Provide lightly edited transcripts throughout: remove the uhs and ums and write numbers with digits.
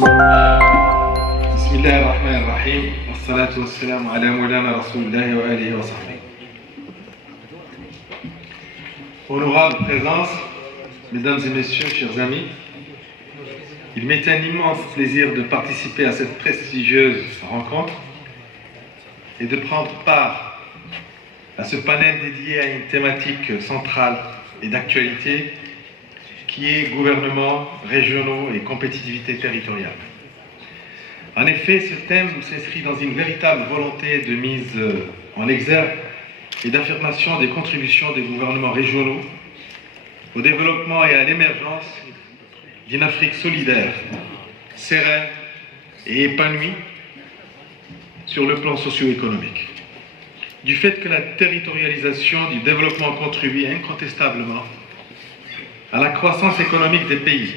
بسم الله الرحمن الرحيم والصلاة والسلام على مولانا رسول الله وآله وصحبه. Honorable présence, mesdames et messieurs, chers amis, il m'est un immense plaisir de participer à cette prestigieuse rencontre et de prendre part à ce panel dédié à une thématique centrale et d'actualité qui est gouvernements régionaux et compétitivité territoriale. En effet, ce thème s'inscrit dans une véritable volonté de mise en exergue et d'affirmation des contributions des gouvernements régionaux au développement et à l'émergence d'une Afrique solidaire, sereine et épanouie sur le plan socio-économique. Du fait que la territorialisation du développement contribue incontestablement à la croissance économique des pays,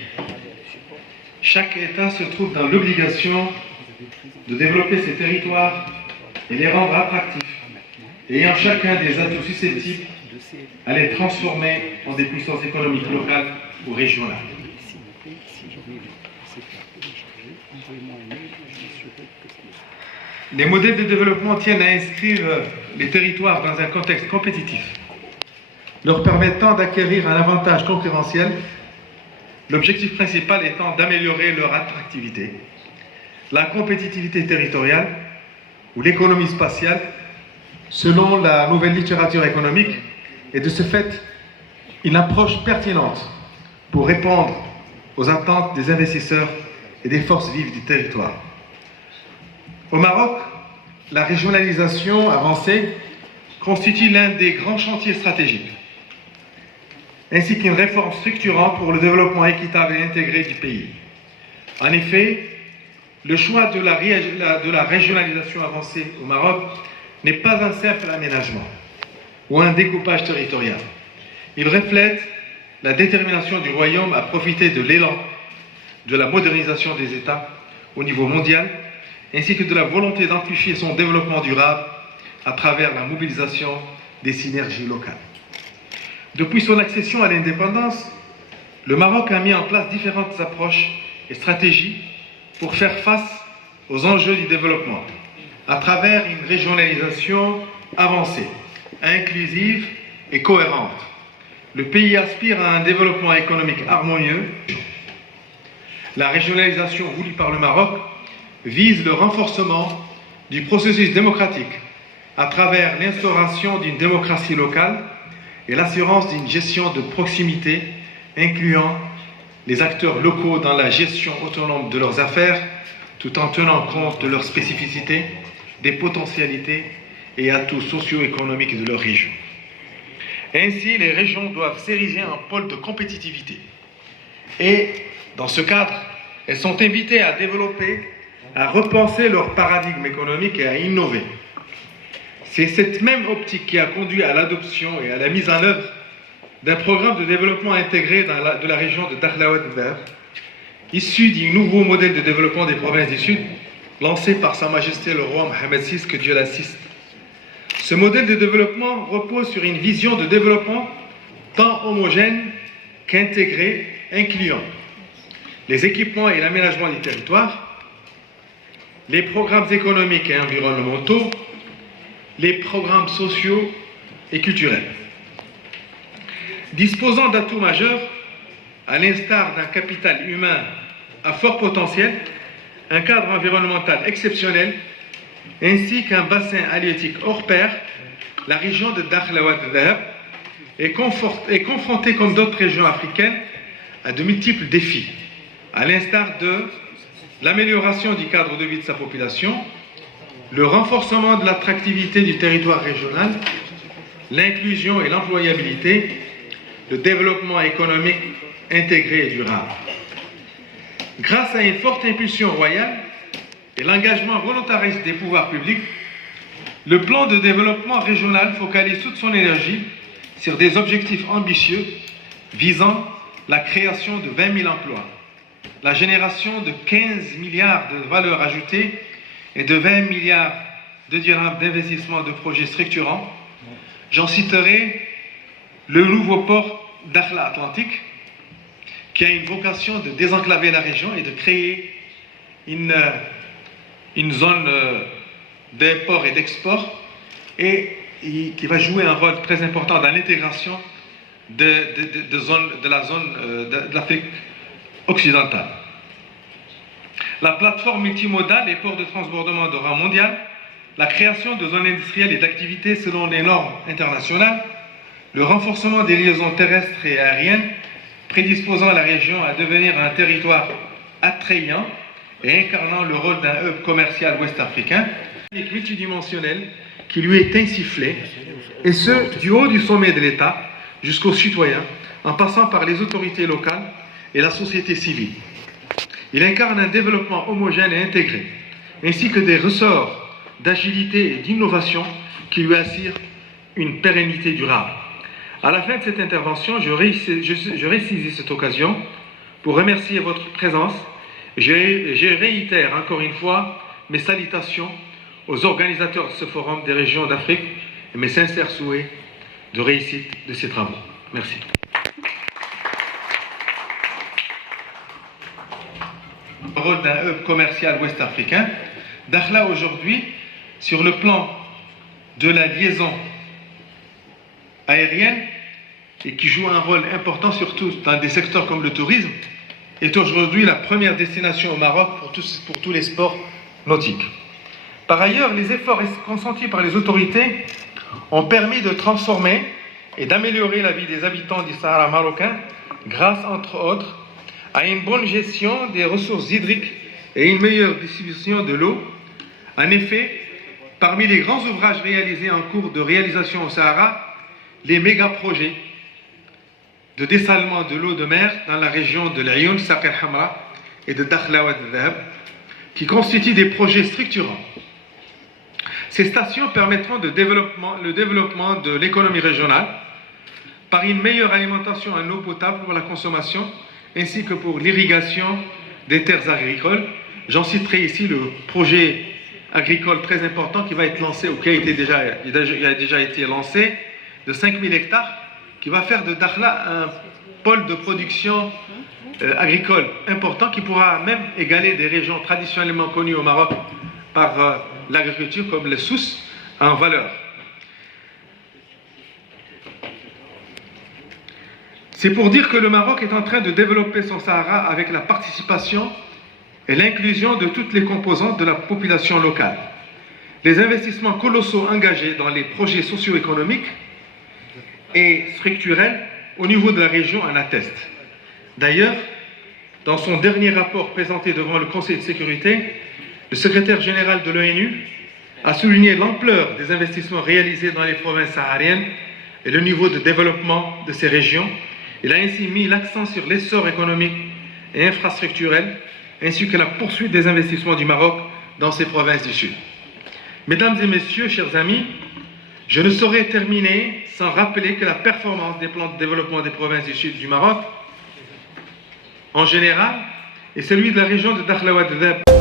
chaque État se trouve dans l'obligation de développer ses territoires et les rendre attractifs, ayant chacun des atouts susceptibles à les transformer en des puissances économiques locales ou régionales. Les modèles de développement tiennent à inscrire les territoires dans un contexte compétitif, leur permettant d'acquérir un avantage concurrentiel, l'objectif principal étant d'améliorer leur attractivité, la compétitivité territoriale ou l'économie spatiale, selon la nouvelle littérature économique, est de ce fait une approche pertinente pour répondre aux attentes des investisseurs et des forces vives du territoire. Au Maroc, la régionalisation avancée constitue l'un des grands chantiers stratégiques, ainsi qu'une réforme structurante pour le développement équitable et intégré du pays. En effet, le choix de la régionalisation avancée au Maroc n'est pas un simple aménagement ou un découpage territorial. Il reflète la détermination du royaume à profiter de l'élan de la modernisation des États au niveau mondial, ainsi que de la volonté d'amplifier son développement durable à travers la mobilisation des synergies locales. Depuis son accession à l'indépendance, le Maroc a mis en place différentes approches et stratégies pour faire face aux enjeux du développement, à travers une régionalisation avancée, inclusive et cohérente. Le pays aspire à un développement économique harmonieux. La régionalisation voulue par le Maroc vise le renforcement du processus démocratique à travers l'instauration d'une démocratie locale et l'assurance d'une gestion de proximité incluant les acteurs locaux dans la gestion autonome de leurs affaires, tout en tenant compte de leurs spécificités, des potentialités et atouts socio-économiques de leur région. Ainsi, les régions doivent s'ériger en pôle de compétitivité. Et, dans ce cadre, elles sont invitées à développer, à repenser leur paradigme économique et à innover. C'est cette même optique qui a conduit à l'adoption et à la mise en œuvre d'un programme de développement intégré de la région de Dakhla-Ouattara, issu d'un nouveau modèle de développement des provinces du Sud, lancé par Sa Majesté le roi Mohamed VI, que Dieu l'assiste. Ce modèle de développement repose sur une vision de développement tant homogène qu'intégrée, incluant les équipements et l'aménagement du territoire, les programmes économiques et environnementaux, les programmes sociaux et culturels. Disposant d'atouts majeurs, à l'instar d'un capital humain à fort potentiel, un cadre environnemental exceptionnel, ainsi qu'un bassin halieutique hors pair, la région de Dakhla-Ouattara est confrontée, comme d'autres régions africaines, à de multiples défis, à l'instar de l'amélioration du cadre de vie de sa population, le renforcement de l'attractivité du territoire régional, l'inclusion et l'employabilité, le développement économique intégré et durable. Grâce à une forte impulsion royale et l'engagement volontariste des pouvoirs publics, le plan de développement régional focalise toute son énergie sur des objectifs ambitieux visant la création de 20 000 emplois, la génération de 15 milliards de valeur ajoutée et de 20 milliards de dirhams d'investissement de projets structurants. J'en citerai le nouveau port Dakhla Atlantique, qui a une vocation de désenclaver la région et de créer une, une zone d'import et d'export et qui va jouer un rôle très important dans l'intégration de la zone de l'Afrique occidentale. La plateforme multimodale et port de transbordement de rang mondial, la création de zones industrielles et d'activités selon les normes internationales, le renforcement des liaisons terrestres et aériennes, prédisposant la région à devenir un territoire attrayant et incarnant le rôle d'un hub commercial ouest-africain, multidimensionnel qui lui est insufflé, et ce, du haut du sommet de l'État jusqu'aux citoyens, en passant par les autorités locales et la société civile. Il incarne un développement homogène et intégré, ainsi que des ressorts d'agilité et d'innovation qui lui assurent une pérennité durable. À la fin de cette intervention, je résaisis cette occasion pour remercier votre présence. Je réitère encore une fois mes salutations aux organisateurs de ce forum des régions d'Afrique et mes sincères souhaits de réussite de ces travaux. Merci. Le rôle d'un hub commercial ouest-africain, Dakhla aujourd'hui, sur le plan de la liaison aérienne, et qui joue un rôle important surtout dans des secteurs comme le tourisme, est aujourd'hui la première destination au Maroc pour tous les sports nautiques. Par ailleurs, les efforts consentis par les autorités ont permis de transformer et d'améliorer la vie des habitants du Sahara marocain grâce, entre autres, à une bonne gestion des ressources hydriques et une meilleure distribution de l'eau. En effet, parmi les grands ouvrages réalisés en cours de réalisation au Sahara, les méga-projets de dessalement de l'eau de mer dans la région de l'Ayoun, Saq el-Hamra et de Dakhla Wad al-Dhahab, qui constituent des projets structurants. Ces stations permettront le développement de l'économie régionale par une meilleure alimentation en eau potable pour la consommation ainsi que pour l'irrigation des terres agricoles. J'en citerai ici le projet agricole très important qui va être lancé ou qui a déjà été lancé de 5000 hectares qui va faire de Dakhla un pôle de production agricole important qui pourra même égaler des régions traditionnellement connues au Maroc par l'agriculture comme le Souss en valeur. C'est pour dire que le Maroc est en train de développer son Sahara avec la participation et l'inclusion de toutes les composantes de la population locale. Les investissements colossaux engagés dans les projets socio-économiques et structurels au niveau de la région en attestent. D'ailleurs, dans son dernier rapport présenté devant le Conseil de sécurité, le secrétaire général de l'ONU a souligné l'ampleur des investissements réalisés dans les provinces sahariennes et le niveau de développement de ces régions. Il a ainsi mis l'accent sur l'essor économique et infrastructurel, ainsi que la poursuite des investissements du Maroc dans ces provinces du Sud. Mesdames et messieurs, chers amis, je ne saurais terminer sans rappeler que la performance des plans de développement des provinces du Sud du Maroc, en général, et celui de la région de Dakhla Wad al-Dhahab